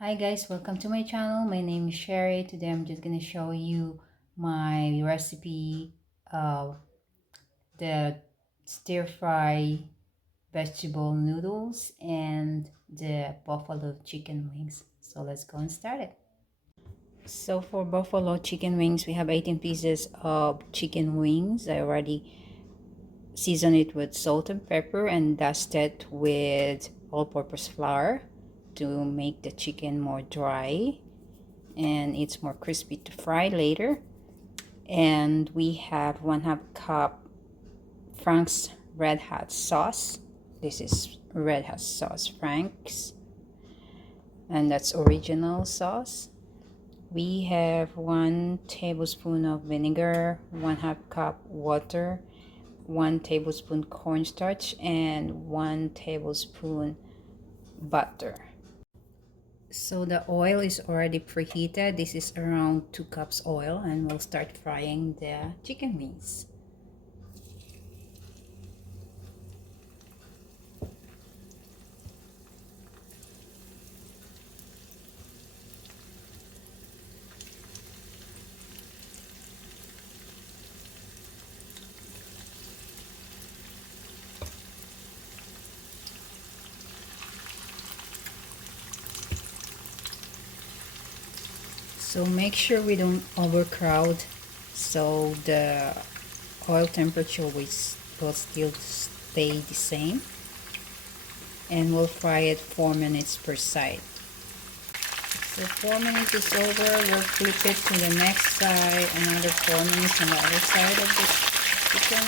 Hi guys, welcome to my channel. My name is Sherry. Today I'm just gonna show you my recipe of the stir fry vegetable noodles and the buffalo chicken wings. So let's go and start it. So for buffalo chicken wings, we have 18 pieces of chicken wings. I already seasoned it with salt and pepper and dusted with all-purpose flour to make the chicken more dry and it's more crispy to fry later. And we have 1/2 cup Frank's Red Hot sauce. This is Red Hot sauce Frank's, and that's original sauce. We have 1 tablespoon of vinegar, 1/2 cup water, 1 tablespoon cornstarch, and 1 tablespoon butter. So the oil is already preheated. This is around 2 cups oil, and we'll start frying the chicken wings. So make sure we don't overcrowd so the oil temperature will still stay the same, and we'll fry it 4 minutes per side. So 4 minutes is over, we'll flip it to the next side, another 4 minutes on the other side of the chicken.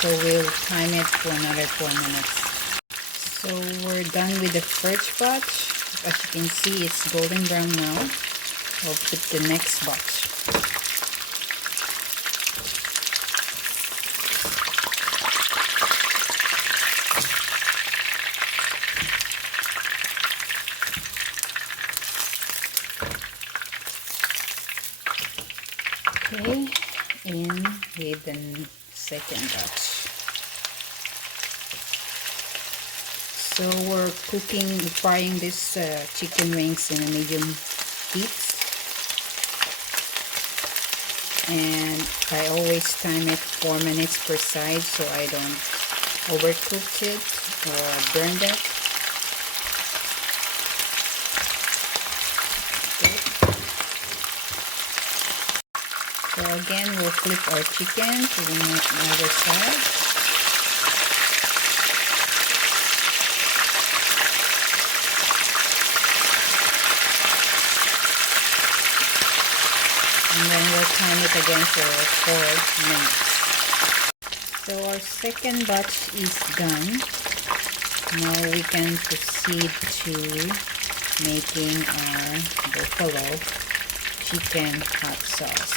So we'll time it for another 4 minutes. So we're done with the first batch. As you can see, it's golden brown now. We'll put the next batch. Okay, in with the second batch. So we're frying this chicken wings in a medium heat, and I always time it 4 minutes per side so I don't overcook it or burn it. Okay. So again, we'll flip our chicken to the other side. And then we'll time it again for 4 minutes. So our second batch is done. Now we can proceed to making our buffalo chicken hot sauce.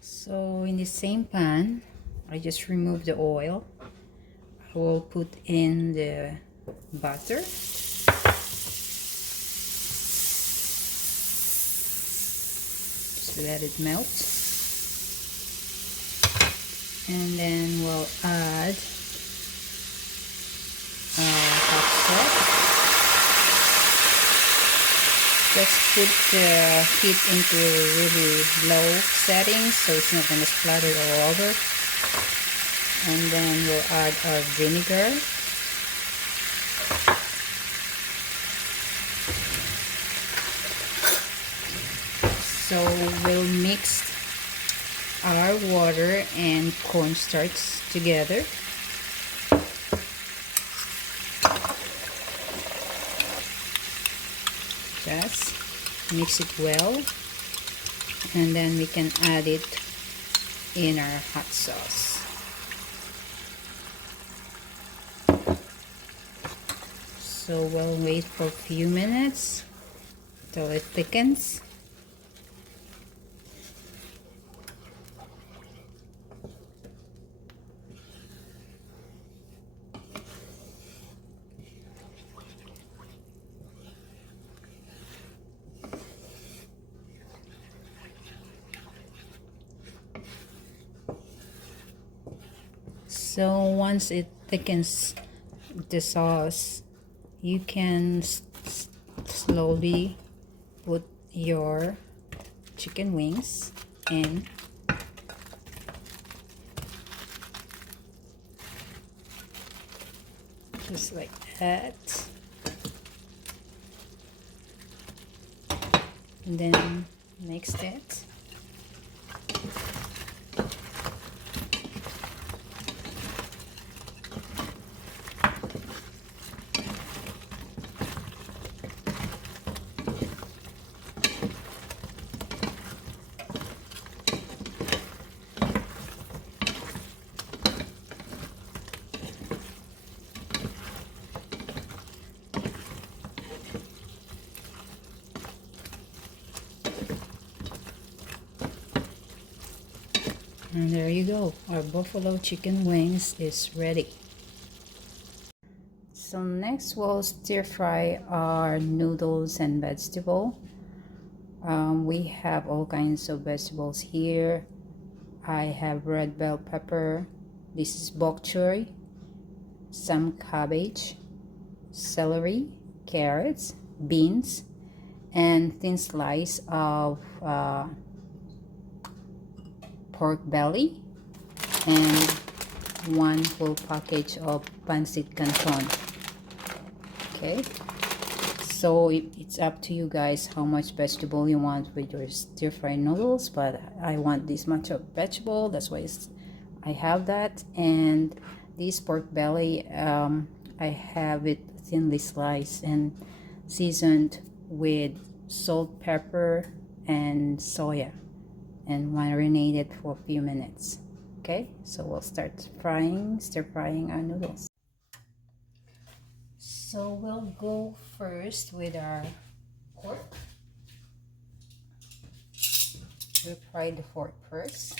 So in the same pan, I just removed the oil. I will put in the butter. Let it melt, and then we'll add hot sauce. Just put the heat into a really low setting so it's not going to splatter all over, and then we'll add our vinegar. So we'll mix our water and cornstarch together. Just mix it well, and then we can add it in our hot sauce. So we'll wait for a few minutes till it thickens. So once it thickens the sauce, you can slowly put your chicken wings in. Just like that. And then mix it. And there you go, our buffalo chicken wings is ready. So next we'll stir fry our noodles and vegetable. We have all kinds of vegetables here. I have red bell pepper, this is bok choy, some cabbage, celery, carrots, beans, and thin slice of pork belly, and one full package of pancit canton. Okay, so it's up to you guys how much vegetable you want with your stir fry noodles, but I want this much of vegetable, that's why I have that. And this pork belly, I have it thinly sliced and seasoned with salt, pepper, and soya, and marinate it for a few minutes. Okay, so we'll start stir frying our noodles. So we'll go first with our pork. We'll fry the pork first.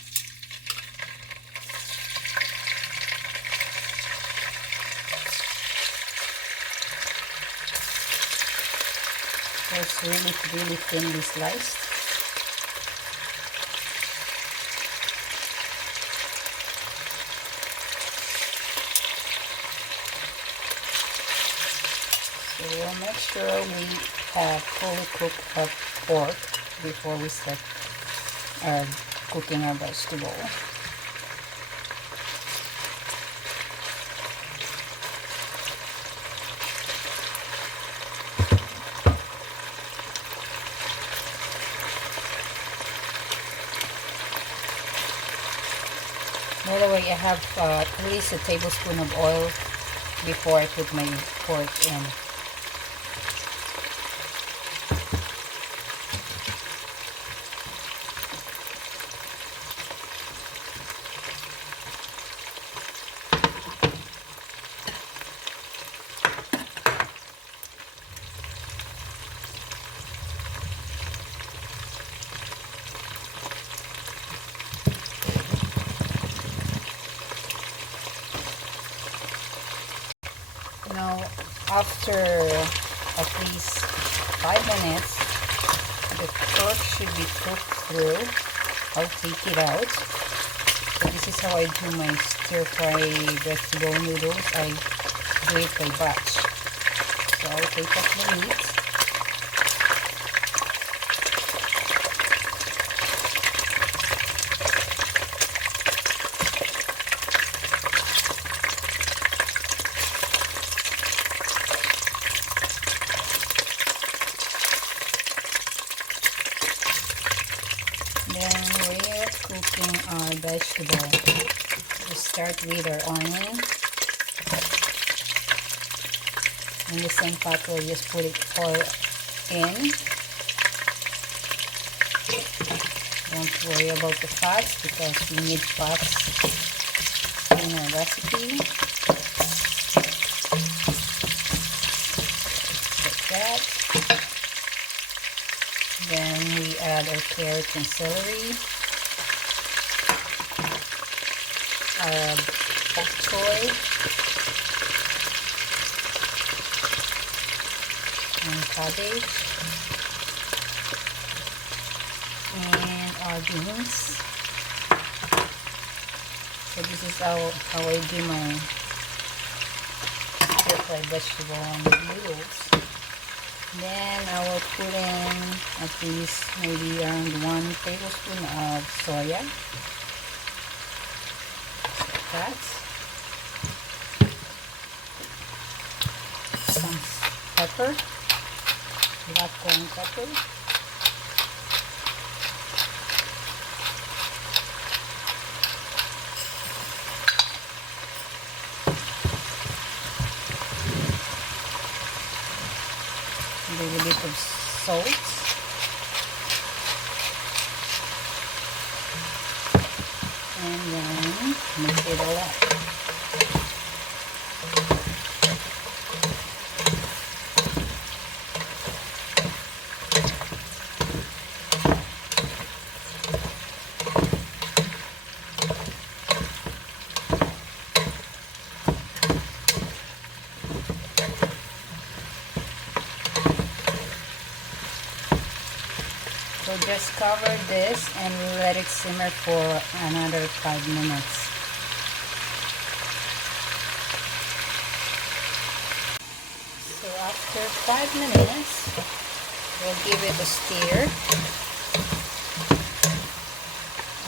So it's really thinly sliced. So we'll make sure we have fully cooked our pork before we start cooking our vegetable. By the way, I have at least a tablespoon of oil before I put my pork in. Now, after at least 5 minutes, the pork should be cooked through. I'll take it out. So this is how I do my stir-fry vegetable noodles. I do it by batch. So I'll take off the meat. Then we're cooking our vegetable. We start with our onion. In the same pot, we'll just put it all in. Don't worry about the fats because we need fats in our recipe. Like that. Then we add our carrots and celery, our bok choy, and cabbage, and our beans. So this is how I do my stir-fried vegetable noodles. Then I will put in at least maybe around 1 tablespoon of soya. Like that. Some pepper, black corn pepper. A little bit of salt. And then mix it all up. So just cover this and we'll let it simmer for another 5 minutes. So after 5 minutes, we'll give it a stir.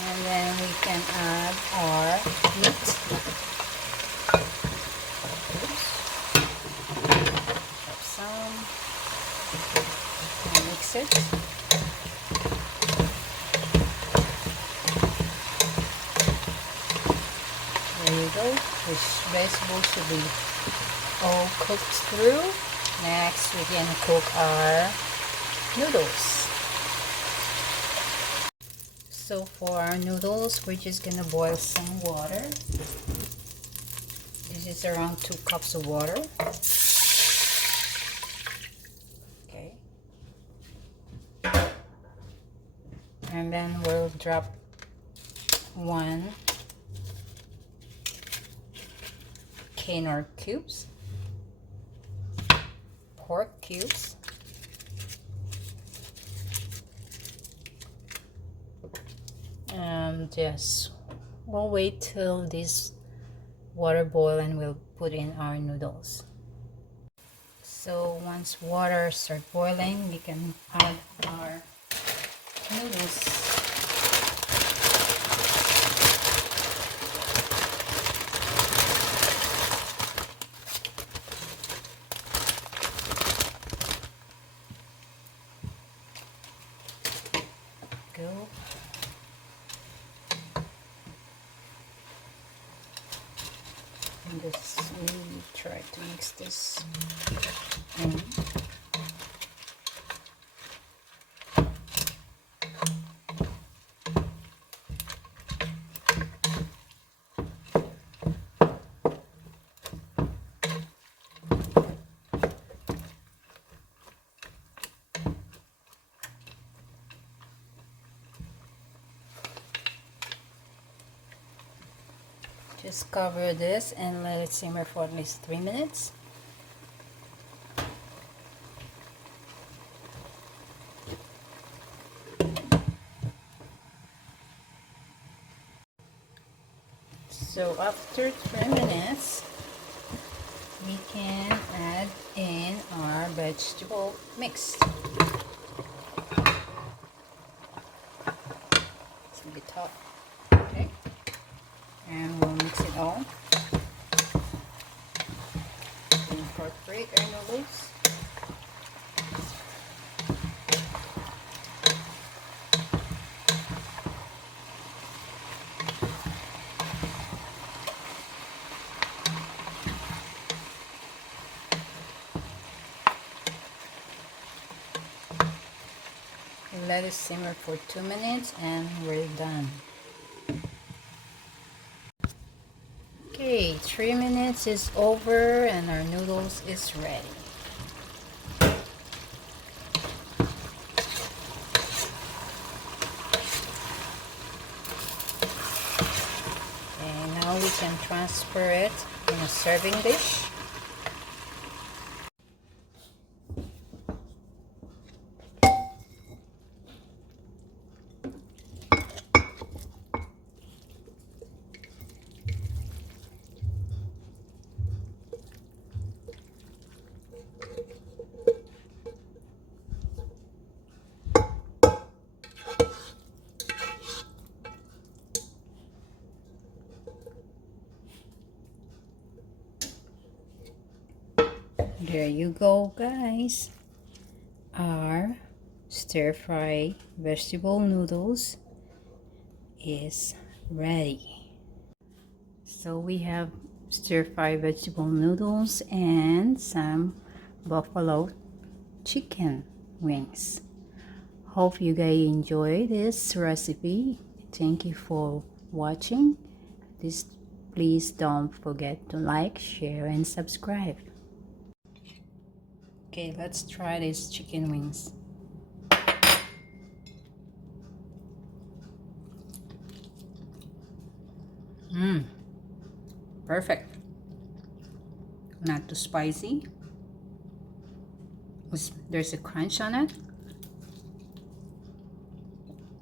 And then we can add our meat. Oops. Some. And mix it. There you go. This vegetable should be all cooked through. Next, we can cook our noodles. So for our noodles, we're just gonna boil some water. This is around 2 cups of water. Okay. And then we'll drop 1 canner cubes, pork cubes, and just we'll wait till this water boil and we'll put in our noodles. So once water starts boiling, we can add our noodles. Go. And just really try to mix this in. Just cover this and let it simmer for at least 3 minutes. So after 3 minutes, we can add in our vegetable mix. It's a bit hot. Okay. And we'll mix it all. Incorporate our noodles. Let it simmer for 2 minutes and we're done. Okay, 3 minutes is over and our noodles is ready. And now we can transfer it in a serving dish. There you go, guys. Our stir-fry vegetable noodles is ready. So we have stir-fry vegetable noodles and some buffalo chicken wings. Hope you guys enjoy this recipe. Thank you for watching. Please don't forget to like, share, and subscribe. Okay, let's try these chicken wings. Perfect. Not too spicy. There's a crunch on it.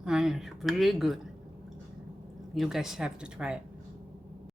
And it's really good. You guys have to try it.